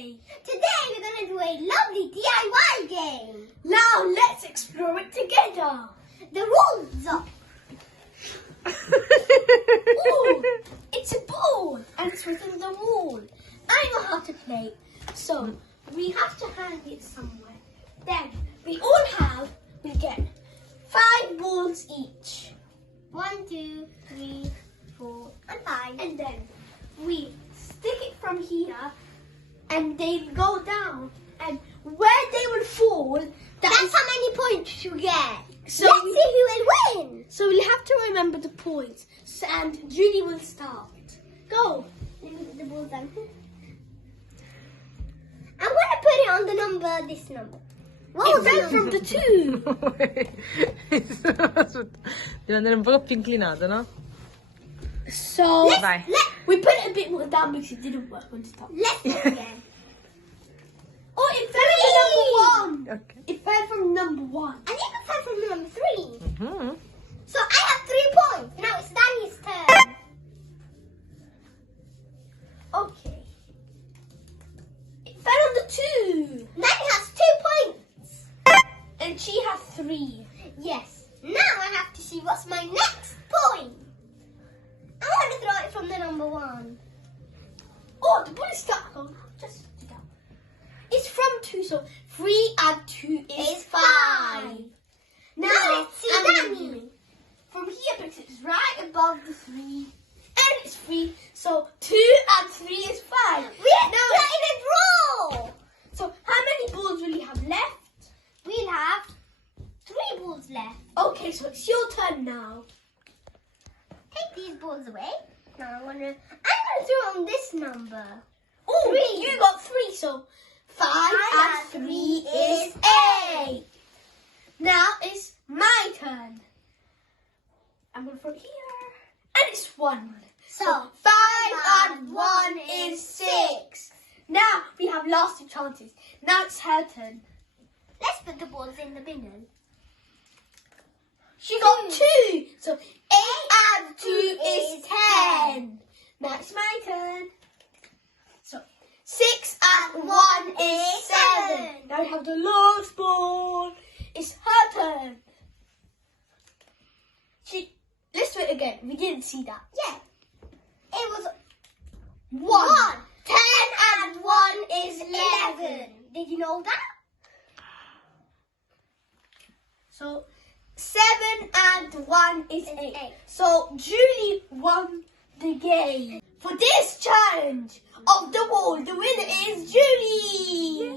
today? Today we're going to do a lovely DIY game. Now let's explore it together. The rules are... Ooh, it's a ball and it's within the wall. I know how to play. So we have to hang it somewhere. Then we get 5 balls each. 1, 2, 3, 4, and 5. And then we stick it from here and they go down. And where they will fall, That's how many points you get. So Let's see who will win. So we'll have to remember the points. And Julie will start. Go. Let me put the ball down. I'm going to put it on the number, this number. What was It the fell from number? the 2. Deve andare un po' più inclinato, no? So Vai. we put it a bit more down because it didn't work on the top. Let's do it again. Oh, it fell from number 1. Ok. It fell from number 1. And you can find from number 3. Mhm. So I have 3 points. Now it's Danny's turn. Okay. It fell on the 2. Danny has 2 points. And she has 3. Yes. Now I have to see what's my next point. I want to throw it from the number 1. Oh, the ball is stuck. Oh, just put it down. It's from 2, so 3 and 2 is 5. Now let's see I'm Danny. doing from here because it's right above the 3. And it's 3, so 2 and 3 is 5. We are now in a draw. So how many balls will you have left? We'll have 3 balls left. Okay, so it's your turn now. Take these balls away. Now I'm gonna throw on this number. Oh, 3. you got 3, so 5 and 3 is 8. Now it's my turn. I'm gonna throw it here. And it's 1. So 5 and 1 is 6. Now we have last 2 chances. Now it's her turn. Let's put the balls in the bin. She got 2. So 8 and 2 is 10. Now it's my turn. So 6 and 1 is 7. Now we have the last ball. It's her turn. Let's do it again. We didn't see that. Yeah. It was 1. 10 and 1 is 11. Did you know that? So 7 and 1 is 8. Eight. So Julie won the game. For this challenge of the wall, the winner is Julie.